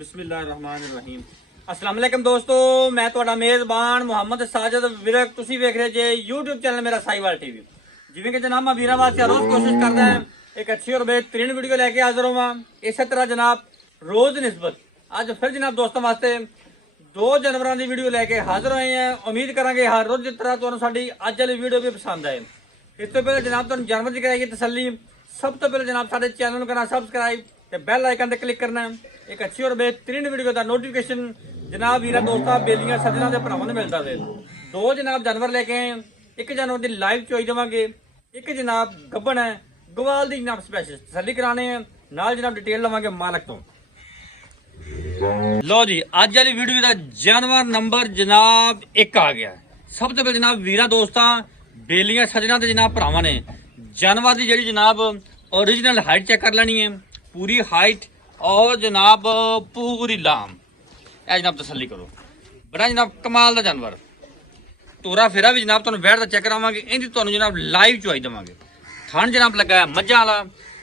बिस्मिल्लाहिर्रहमानिर्रहीम। अस्सलाम वालेकुम दोस्तों, मैं ਤੁਹਾਡਾ ਮੇਜ਼ਬਾਨ ਮੁਹੰਮਦ ਸਾਜਦ ਵਿਰਕ। ਤੁਸੀਂ ਵੇਖ ਰਹੇ ਜੇ YouTube ਚੈਨਲ ਮੇਰਾ ਸਾਈਵਾਲ ਟੀਵੀ। ਜਿਵੇਂ ਕਿ ਜਨਾਬ ਮੈਂ ਵੀਰਾਂ ਵਾਸਤੇ ਰੋਜ਼ ਕੋਸ਼ਿਸ਼ ਕਰਦਾ ਹਾਂ ਇੱਕ ਅੱਛੀ ਔਰ बेहतरीन ਵੀਡੀਓ ਲੈ ਕੇ ਹਾਜ਼ਰ ਹੋਵਾਂ। ਇਸੇ ਤਰ੍ਹਾਂ ਜਨਾਬ ਰੋਜ਼ ਨਿਸਬਤ ਅੱਜ ਫਿਰ ਜਨਾਬ ਦੋਸਤਾਂ ਵਾਸਤੇ ਦੋ ਜਾਨਵਰਾਂ ਦੀ ਵੀਡੀਓ ਲੈ ਕੇ ਹਾਜ਼ਰ ਹੋਏ ਹਾਂ। ਉਮੀਦ ਕਰਾਂਗੇ ਹਰ ਰੋਜ਼ ਜਿਸ ਤਰ੍ਹਾਂ ਤੁਹਾਨੂੰ ਸਾਡੀ ਅੱਜ ਵਾਲੀ ਵੀਡੀਓ ਵੀ ਪਸੰਦ ਆਏ। ਇਸ ਤੋਂ ਪਹਿਲਾਂ ਜਨਾਬ ਤੁਹਾਨੂੰ ਜਾਨਵਰ ਦੀ ਕਰਾਈਏ ਤਸੱਲੀ। ਸਭ ਤੋਂ ਪਹਿਲਾਂ ਜਨਾਬ ਸਾਡੇ ਚੈਨਲ ਨੂੰ ਕਰਨਾ ਸਬਸਕ੍ਰਾइब ਤੇ ਬੈਲ ਆਈਕਨ ਤੇ ਕਲਿੱਕ ਕਰਨਾ। एक अच्छी और बेहतरीन वीडियो का नोटिफिकेशन जनाब वीरा दोस्तों बेलियां सजना के भरावां नूं मिलता है। दो जनाब जानवर लेके आए, एक जानवर की लाइव चोई देवांगे, एक जनाब गब्बन है गवाल दी जनाब स्पैशल तसल्ली कराने हैं, नाल जनाब डिटेल लवांगे मालक तो। लो जी अज वाली वीडियो का जानवर नंबर जनाब 1 आ गया। सब तो पहले जनाब वीरा दोस्तों बेलियां सजना के जनाब भरावां ने जानवर की जिहड़ी जनाब ओरिजिनल हाइट चेक कर लैनी है, पूरी हाइट और जनाब पूरी लाम ए जनाब तसल्ली करो। बड़ा जनाब कमाल का जानवर तोरा फेरा भी जनाब तुहानूं बैठ दा चेक करावांगे, इहदी तुहानूं जनाब लाइव चवाई देवांगे। थण जनाब लगा है मज्झां वाला,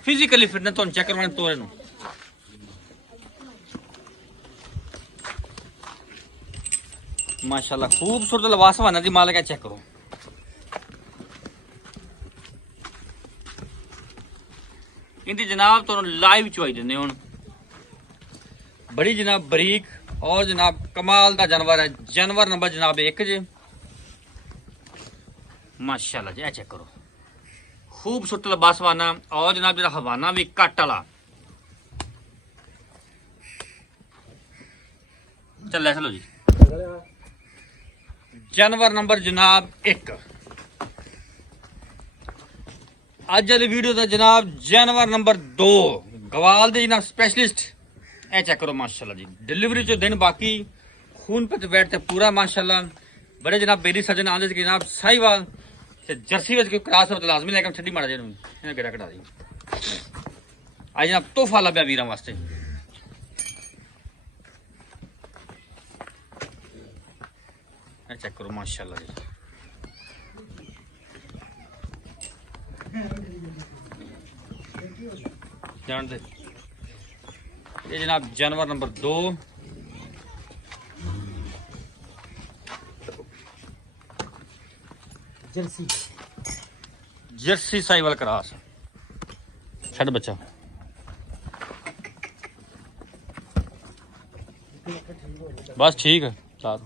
फिजिकली फिटनेस तुहानूं चेक करवाने तोरे नूं। माशाअल्लाह खूबसूरत लवासवाना दी मालक है, चेक करो। इहदी जनाब तुहानूं लाइव चवाई दिंदे हुण। बड़ी जनाब बरीक और जनाब कमाल का जानवर है। जानवर नंबर जनाब 1 जे माशाल्लाह जी, चेक करो खूबसूरत लबासवाना और जनाब जरा हवाना भी कट वाला। चल चलो जी जानवर नंबर जनाब 1 अज वाली वीडियो का जनाब जानवर नंबर 2 गवाल दे जनाब स्पेशलिस्ट ए चेक करो। माशाल्लाह जी डिलीवरी जो दिन बाकी खून पे बैठते पूरा माशाल्लाह। बड़े जनाब बेली सजन आंदे जनाब साहिवाल ते जर्सी विच कोई क्रास हो तो लाजमी लेके छड्डी मारा जे इन्हें गेड़ा कटा दी। आज जनाब तोहफा लभ्या वीरां वास्ते। ए चेक करो माशाल्लाह जी। जान दे ये जनाब जानवर नंबर 2 जर्सी साहिवाल क्रॉस। छड़ बच्चा बस ठीक है साथ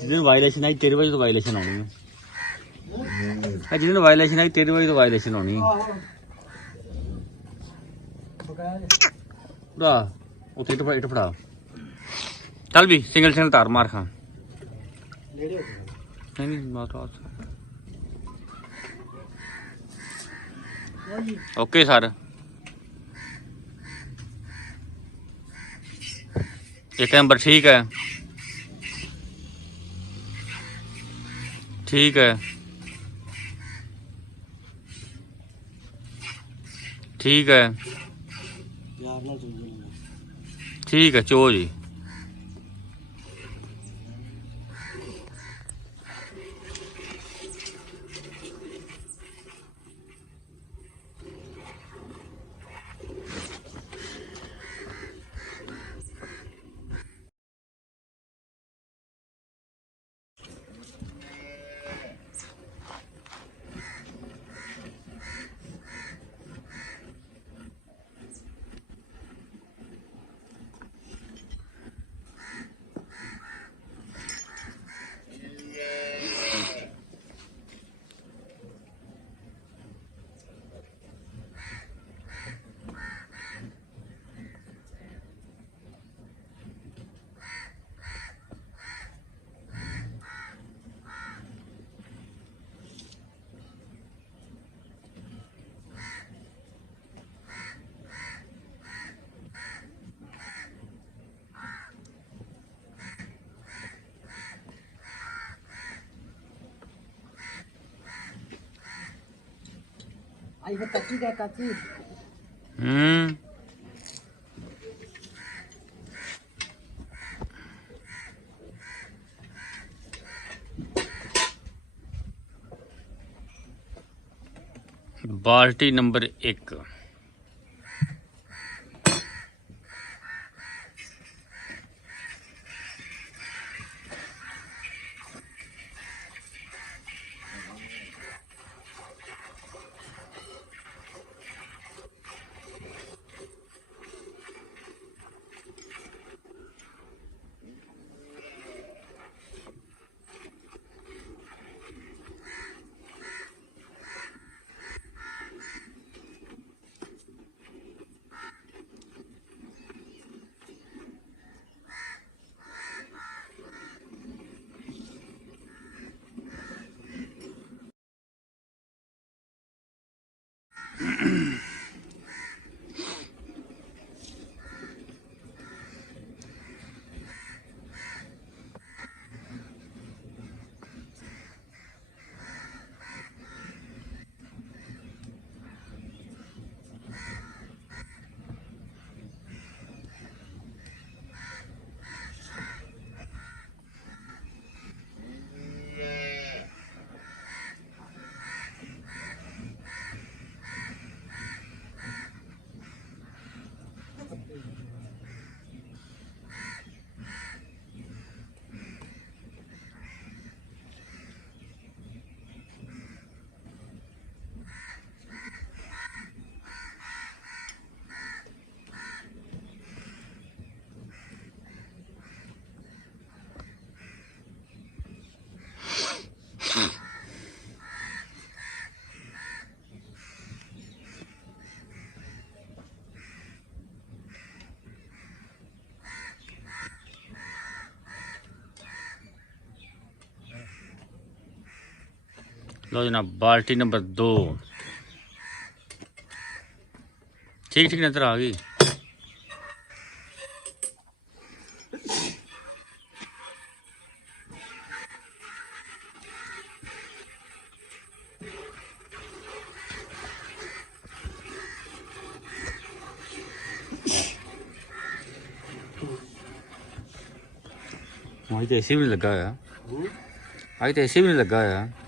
जिस वायलेशन आई 13 बजे तो वायलेशन आनी है। जिस वायलेशन आई 13 बजे तो वायलेशन आनी है। उठे इट फड़ा चल भी सिंगल सिंगल तार मार खा नहीं ओके सर। एक नंबर ठीक है, ठीक है, ठीक है, ठीक है चो जी। आई है कच्ची का कच्ची। बाल्टी नंबर 1। लो जनाब बाल्टी नंबर 2 ठीक ठीक नजर आ गई। आज तो एसी भी नहीं लगा है। आज तो एसी भी नहीं लगा है।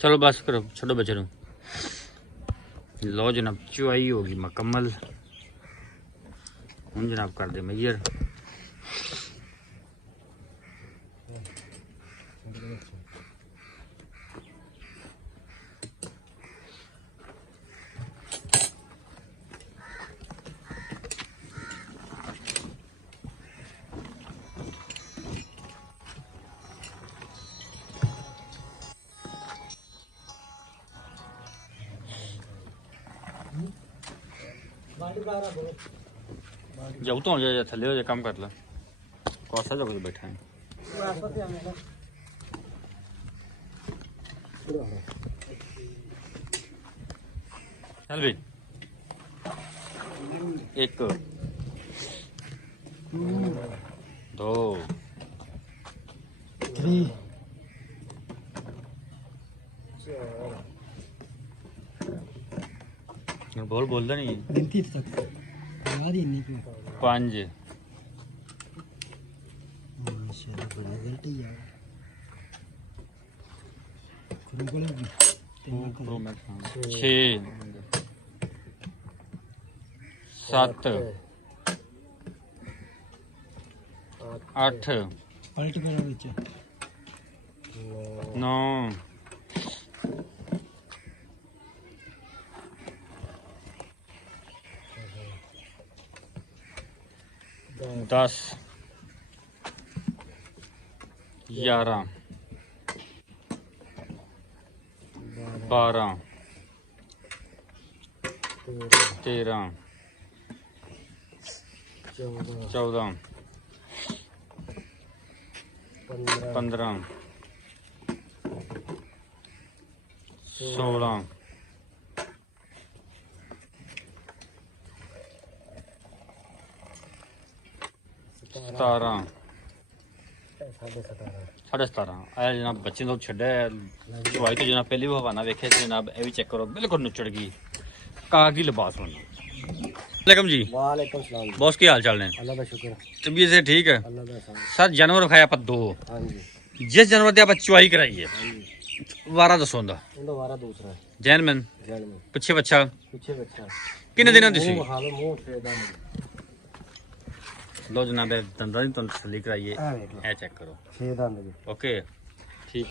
चलो बस करो छोड़ो बच्चे। लो जनाब चुआई होगी मुकम्मल। हम जनाब कर दे मैयर। जाऊ तो जा थले हो जा काम कर ला कौसा जगह पे बैठा है। चल भाई। 1 2 3 बोलदा नहीं गिनती तक याद ही नहीं कोई 5 माशाल्लाह बड़ा रिजल्ट है यार खुद को 6 7 8 पलट करा विच 9 10 11 12 13 14 15 16 17 17.5 ਆਇਆ ਜਨਾਬ ਬੱਚੇ ਨੂੰ ਛੱਡਿਆ ਚਵਾਈ ਤੋਂ ਜਨਾਬ ਪਹਿਲੀ ਹਵਾਨਾ ਵੇਖਿਆ ਸੀ ਜਨਾਬ ਇਹ ਵੀ ਚੈੱਕ ਕਰੋ ਬਿਲਕੁਲ ਨੁੱਚੜ ਗਈ ਕਾਗੀ ਲਿਬਾਸ ਹੋਣਾ वालेकुम जी वालेकुम सलाम बॉस की हाल चाल ने अल्लाह का शुक्र तबीयत से ठीक है अल्लाह का एहसान सर जानवर खाया आप 2 हां जी जिस जानवर की आप चुवाई कराई है वारा दसो दा उनका वारा दूसरा है जैनमैन जैन में पिछे बच्चा पीछे बच्चा किन्ने दिनों दी सी हाल मुंह से दाम लो जनाब दंदा दी तसल्ली कराइए आ देख लो ए चेक करो 6 दाम दे ओके ठीक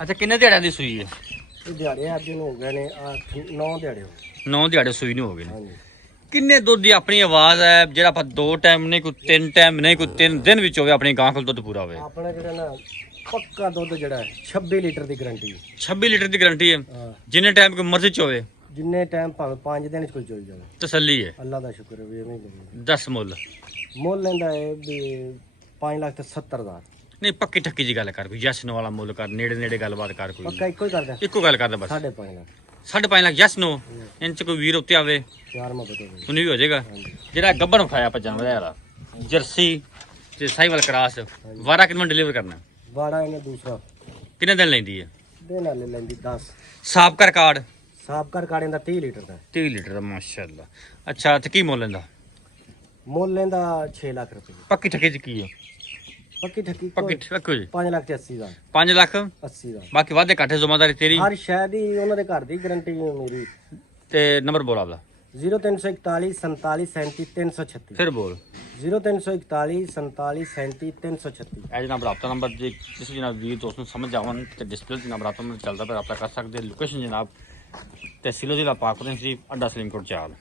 अच्छा किन्ने दिहाड़ियां दी सूई है ये दिहाड़े आज दिन हो गए ने 8 9 दिहाड़े हो गए 9 दिहाड़े सूई नहीं हो गए हां जी किन्ने दुध की अपनी आवाज है जेड़ा आप 2 टाइम नहीं कोई 3 टाइम नहीं कोई 3 दिन विच होवे अपनी गां कोल दुध पूरा होवे अपना जेड़ा ना पक्का दूध जेड़ा है 26 लीटर की गारंटी है 26 लीटर की गारंटी है हां जिन्ने टाइम कोई मर्जी च होवे जिन्ने टाइम भावे 5 दिन च कोई चल जावे तसल्ली है अल्लाह का शुक्र है भी एवें ही 10 मुੱਲ मोल लेंदा है भी 5,70,000 नहीं पक्की ठक्की जी गल कर कोई यस नो वाला मुੱਲ कर नेड़े नेड़े गलबात कर कोई पक्का इको ही करदा ਇੱਕੋ ਗੱਲ ਕਰਦਾ ਬਸ 5.5 लाख 5.5 ਲੱਖ ਯਸ ਨੋ ਇੰਚ ਕੋਈ ਵੀਰ ਉੱਤੇ ਆਵੇ चार में बता दो ਉਹਨੂੰ ਵੀ ਹੋ ਜਾਏਗਾ ਜਿਹੜਾ ਗੱਬਣ ਖਾਇਆ ਆਪਾਂ ਜਾਨਵਰ ਵਾਲਾ ਜਰਸੀ ਤੇ ਸਾਈਵਲ ਕਰਾਸ ਵਾਰਾ ਕਿੰਨਾ ਡਿਲੀਵਰ ਕਰਨਾ बाड़ा इन्हें दूसरा ਕਿੰਨੇ ਦਿਨ ਲੈਂਦੀ ਹੈ दिन वाले लेंदी 10 ਸਾਫ ਕਰ ਕਾਰਡ साफ कर काड़े दा 30 लीटर दा 30 ਲੀਟਰ ਦਾ ਮਾਸ਼ਾਅੱਲਾ ਅੱਛਾ ਤੇ ਕੀ ਮੁੱਲ ਲੈਂਦਾ मोल लेंदा 6 लाख रुपए ਪੱਕੀ ਠੱਕੀ ਚ ਕੀ ਹੈ पक्की ठक्की ਪੱਕੀ ਠੱਕੀ ਜੀ 5,80,000 5 ਲੱਖ 80,000 ਬਾਕੀ ਵਾਧੇ ਘਾਟੇ ਜ਼ਿੰਮੇਵਾਰੀ ਤੇਰੀ हर शायद ही ਉਹਨਾਂ ਦੇ ਘਰ ਦੀ ਗਾਰੰਟੀ ਮੇਰੀ ਤੇ ਨੰਬਰ ਬੋਲ ਆਪਦਾ 0341 47 37 336 ਫਿਰ ਬੋਲ 0341 47 37 336 ਇਹ ਜਨਾਬ ਰਾਬਤਾ ਨੰਬਰ ਜੇ ਕਿਸੇ ਜਨਾਬ ਵੀਰ ਦੋਸਤ ਨੂੰ ਸਮਝ ਆਵਣ ਤੇ ਡਿਸਪਲੇ ਤੇ ਜਨਾਬ ਰਾਬਤਾ ਨੰਬਰ ਚੱਲਦਾ ਪਰ ਆਪਣਾ ਕਰ ਸਕਦੇ ਲੋਕੇਸ਼ਨ ਜਨਾਬ ਤਹਿਸੀਲ ਜ਼ਿਲ੍ਹਾ ਪਾਕਪੁਰ ਸ਼ਰੀਫ ਅੱਡਾ ਸਲੀਮਕੋਟ ਚਾਲ